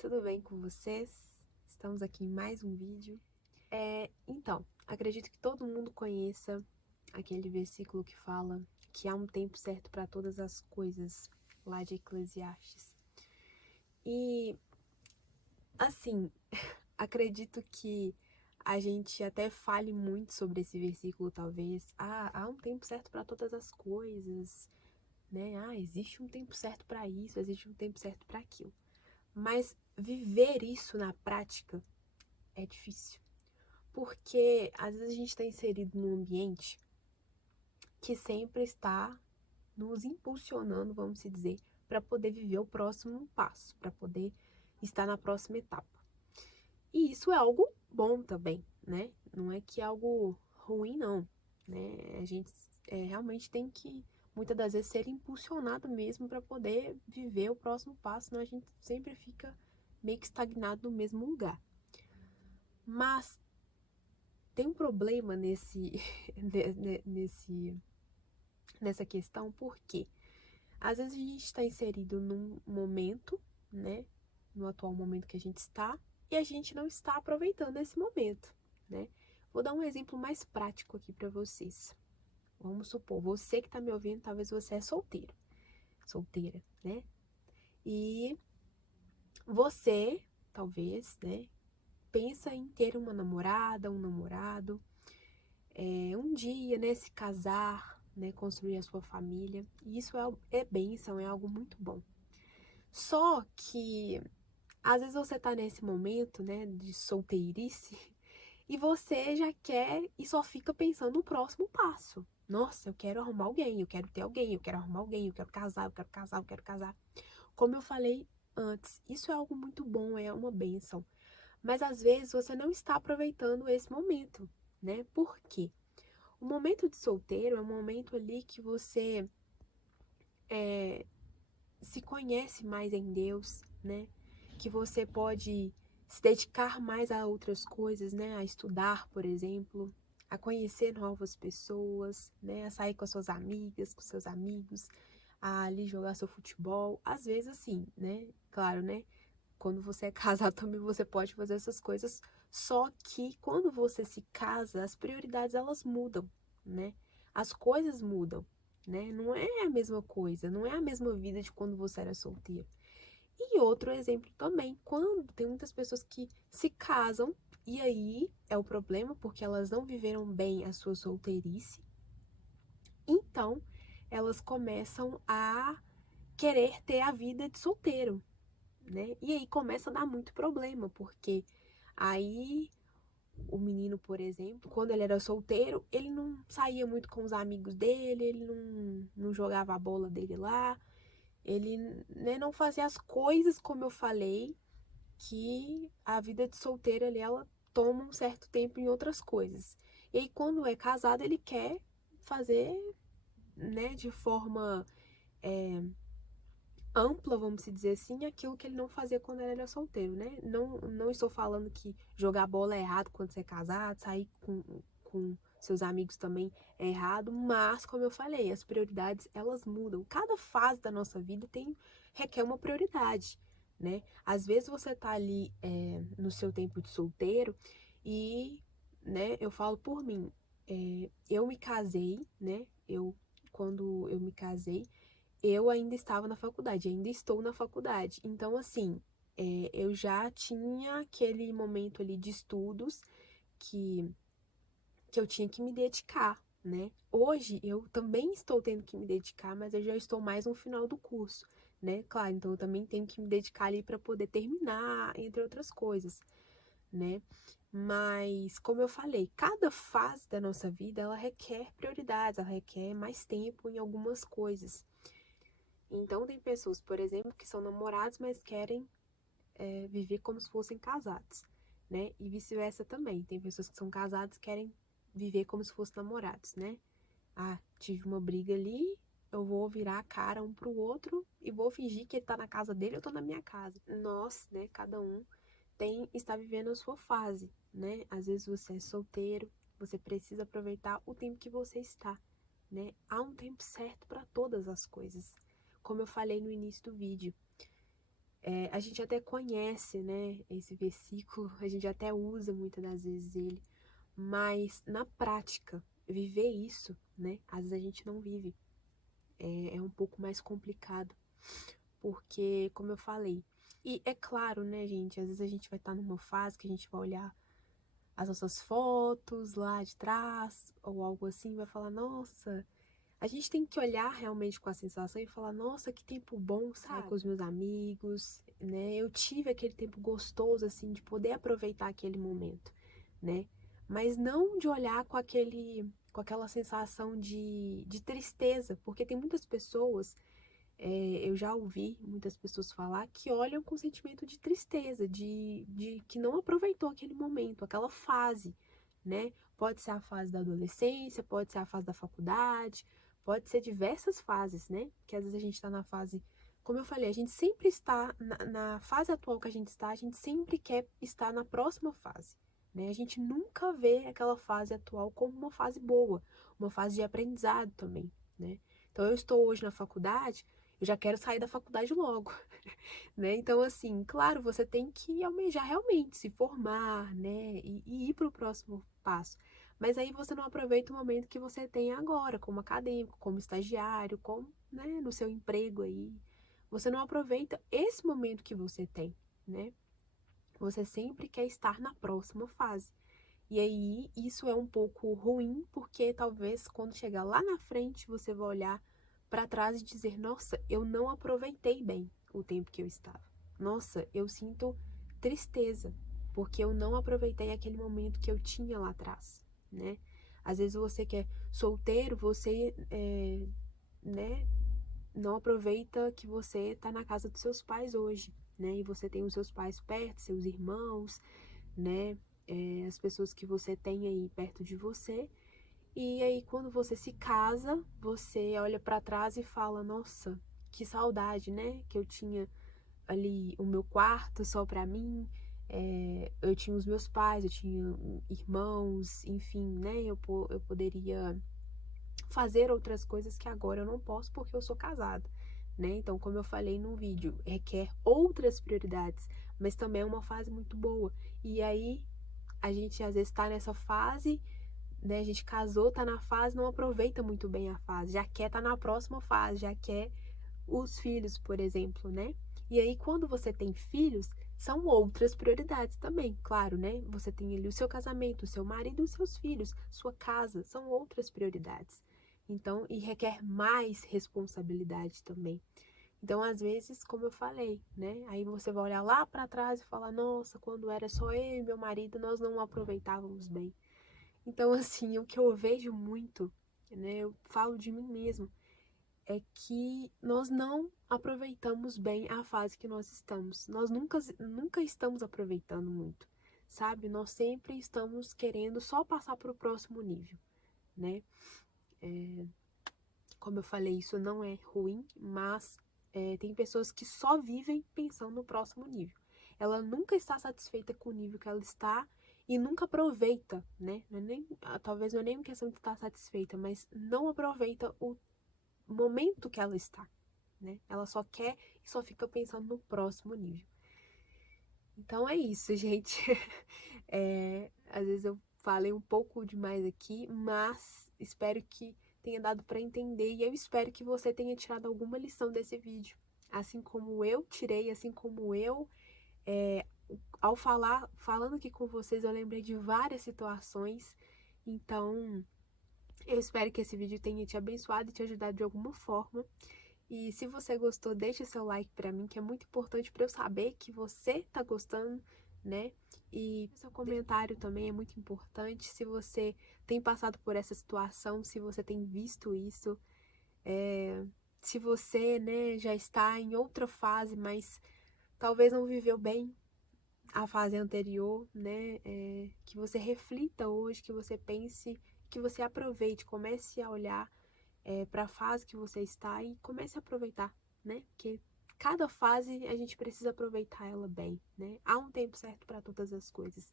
tudo bem com vocês? Estamos aqui em mais um vídeo. Então, acredito que todo mundo conheça aquele versículo que fala que há um tempo certo para todas as coisas, lá de Eclesiastes. E, assim, acredito que a gente até fale muito sobre esse versículo, talvez. Há um tempo certo para todas as coisas, né? Existe um tempo certo para isso, existe um tempo certo para aquilo. Mas viver isso na prática é difícil. Porque às vezes a gente está inserido num ambiente que sempre está nos impulsionando, vamos se dizer, para poder viver o próximo passo, para poder estar na próxima etapa. E isso é algo bom também, né? Não é que é algo ruim, não, né? A gente realmente tem que, muitas das vezes, ser impulsionado mesmo para poder viver o próximo passo, senão a gente sempre fica meio que estagnado no mesmo lugar. Mas tem um problema nessa questão, porque às vezes a gente está inserido num momento, né? No atual momento que a gente está, e a gente não está aproveitando esse momento, né? Vou dar um exemplo mais prático aqui para vocês. Vamos supor, você que está me ouvindo, talvez você é solteiro, solteira, né? E você, talvez, né? Pensa em ter uma namorada, um namorado, um dia, né, se casar, né, construir a sua família. E isso é bênção, é algo muito bom. Só que, às vezes você tá nesse momento, né, de solteirice, e você já quer e só fica pensando no próximo passo. Nossa, eu quero arrumar alguém, eu quero ter alguém, eu quero arrumar alguém, eu quero casar, eu quero casar, eu quero casar. Como eu falei antes, isso é algo muito bom, é uma bênção. Mas às vezes você não está aproveitando esse momento, né? Por quê? O momento de solteiro é um momento ali que você se conhece mais em Deus, né? Que você pode se dedicar mais a outras coisas, né? A estudar, por exemplo, a conhecer novas pessoas, né? A sair com as suas amigas, com seus amigos, a ali jogar seu futebol. Às vezes, assim, né? Claro, né? Quando você é casado também você pode fazer essas coisas. Só que quando você se casa, as prioridades elas mudam, né? As coisas mudam, né? Não é a mesma coisa, não é a mesma vida de quando você era solteiro. E outro exemplo também, quando tem muitas pessoas que se casam e aí é o problema porque elas não viveram bem a sua solteirice. Então, elas começam a querer ter a vida de solteiro, né? E aí começa a dar muito problema, porque aí o menino, por exemplo, quando ele era solteiro, ele não saía muito com os amigos dele, ele não jogava a bola dele lá, ele, né, não fazia as coisas como eu falei, que a vida de solteiro ali, ela toma um certo tempo em outras coisas. E aí quando é casado, ele quer fazer, né, de forma ampla, vamos dizer assim, aquilo que ele não fazia quando ele era solteiro, né? Não estou falando que jogar bola é errado quando você é casado, sair com seus amigos também é errado, mas, como eu falei, as prioridades, elas mudam. Cada fase da nossa vida requer uma prioridade, né? Às vezes você tá ali no seu tempo de solteiro e, né, eu falo por mim, eu me casei, né? Quando eu me casei, eu ainda estava na faculdade, ainda estou na faculdade. Então, assim, eu já tinha aquele momento ali de estudos que, que eu tinha que me dedicar, né? Hoje eu também estou tendo que me dedicar, mas eu já estou mais no final do curso, né? Claro, então eu também tenho que me dedicar ali para poder terminar, entre outras coisas, né? Mas, como eu falei, cada fase da nossa vida, ela requer prioridades, ela requer mais tempo em algumas coisas. Então, tem pessoas, por exemplo, que são namorados, mas querem viver como se fossem casados, né? E vice-versa também. Tem pessoas que são casadas e querem viver como se fossem namorados, né? Tive uma briga ali, eu vou virar a cara um pro outro e vou fingir que ele tá na casa dele, eu tô na minha casa. Nós, né, cada um está vivendo a sua fase, né? Às vezes você é solteiro, você precisa aproveitar o tempo que você está, né? Há um tempo certo para todas as coisas. Como eu falei no início do vídeo, A gente até conhece, né, esse versículo, a gente até usa muitas das vezes ele, mas na prática, viver isso, né, às vezes a gente não vive. É um pouco mais complicado, porque, como eu falei, e é claro, né, gente, às vezes a gente vai estar numa fase que a gente vai olhar as nossas fotos lá de trás, ou algo assim, vai falar, nossa, a gente tem que olhar realmente com a sensação e falar, nossa, que tempo bom, sabe, com os meus amigos, né? Eu tive aquele tempo gostoso, assim, de poder aproveitar aquele momento, né? Mas não de olhar com aquela sensação de tristeza, porque tem muitas pessoas, eu já ouvi muitas pessoas falar que olham com sentimento de tristeza, de que não aproveitou aquele momento, aquela fase, né? Pode ser a fase da adolescência, pode ser a fase da faculdade, pode ser diversas fases, né? Que às vezes a gente está na fase, como eu falei, a gente sempre está na fase atual que a gente sempre quer estar na próxima fase, né? A gente nunca vê aquela fase atual como uma fase boa, uma fase de aprendizado também, né? Então eu estou hoje na faculdade, eu já quero sair da faculdade logo, né? Então, assim, claro, você tem que almejar realmente se formar, né? E ir para o próximo passo. Mas aí você não aproveita o momento que você tem agora, como acadêmico, como estagiário, como, né, no seu emprego aí. Você não aproveita esse momento que você tem, né? Você sempre quer estar na próxima fase. E aí, isso é um pouco ruim, porque talvez quando chegar lá na frente, você vai olhar para trás e dizer: nossa, eu não aproveitei bem o tempo que eu estava. Nossa, eu sinto tristeza, porque eu não aproveitei aquele momento que eu tinha lá atrás, né? Às vezes você que é solteiro, você, né, não aproveita que você está na casa dos seus pais hoje, né? E você tem os seus pais perto, seus irmãos, né? As pessoas que você tem aí perto de você. E aí, quando você se casa, você olha para trás e fala: nossa, que saudade, né? Que eu tinha ali o meu quarto só para mim. Eu tinha os meus pais, eu tinha irmãos, enfim, né? Eu poderia fazer outras coisas que agora eu não posso porque eu sou casada, né? Então, como eu falei no vídeo, requer outras prioridades, mas também é uma fase muito boa. E aí, a gente às vezes tá nessa fase, né? A gente casou, tá na fase, não aproveita muito bem a fase, já quer tá na próxima fase, já quer os filhos, por exemplo, né? E aí, quando você tem filhos, são outras prioridades também, claro, né? Você tem ali o seu casamento, o seu marido e os seus filhos, sua casa, são outras prioridades. Então, e requer mais responsabilidade também. Então, às vezes, como eu falei, né? Aí você vai olhar lá para trás e falar: nossa, quando era só eu e meu marido, nós não aproveitávamos bem. Então, assim, o que eu vejo muito, né? Eu falo de mim mesmo, é que nós não aproveitamos bem a fase que nós estamos. Nós nunca estamos aproveitando muito, sabe? Nós sempre estamos querendo só passar para o próximo nível, né? Como eu falei, isso não é ruim, mas tem pessoas que só vivem pensando no próximo nível. Ela nunca está satisfeita com o nível que ela está e nunca aproveita, né? Talvez não é nem uma questão de estar satisfeita, mas não aproveita o momento que ela está, né? Ela só quer e só fica pensando no próximo nível. Então é isso, gente. Às vezes eu falei um pouco demais aqui, mas espero que tenha dado para entender e eu espero que você tenha tirado alguma lição desse vídeo. Assim como eu tirei, assim como é, ao falando aqui com vocês, eu lembrei de várias situações. Então, eu espero que esse vídeo tenha te abençoado e te ajudado de alguma forma. E se você gostou, deixe seu like pra mim, que é muito importante pra eu saber que você tá gostando, né? E seu comentário também é muito importante. Se você tem passado por essa situação, se você tem visto isso, se você, né, já está em outra fase, mas talvez não viveu bem a fase anterior, né? Que você reflita hoje, que você pense, que você aproveite, comece a olhar para a fase que você está e comece a aproveitar, né? Porque cada fase a gente precisa aproveitar ela bem, né? Há um tempo certo para todas as coisas.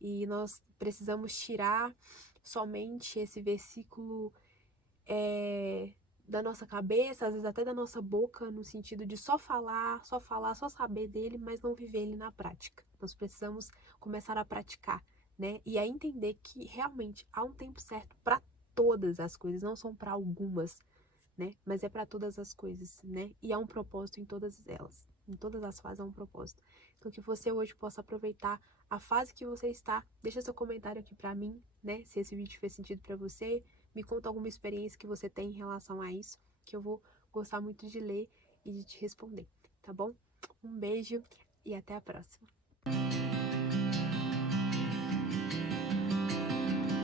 E nós precisamos tirar somente esse versículo da nossa cabeça, às vezes até da nossa boca, no sentido de só falar, só saber dele, mas não viver ele na prática. Nós precisamos começar a praticar, né? E a entender que realmente há um tempo certo para todas as coisas, não são para algumas, né? Mas é para todas as coisas, né? E há um propósito em todas elas. Em todas as fases há um propósito. Então que você hoje possa aproveitar a fase que você está. Deixa seu comentário aqui para mim, né? Se esse vídeo fez sentido para você, me conta alguma experiência que você tem em relação a isso, que eu vou gostar muito de ler e de te responder, tá bom? Um beijo e até a próxima.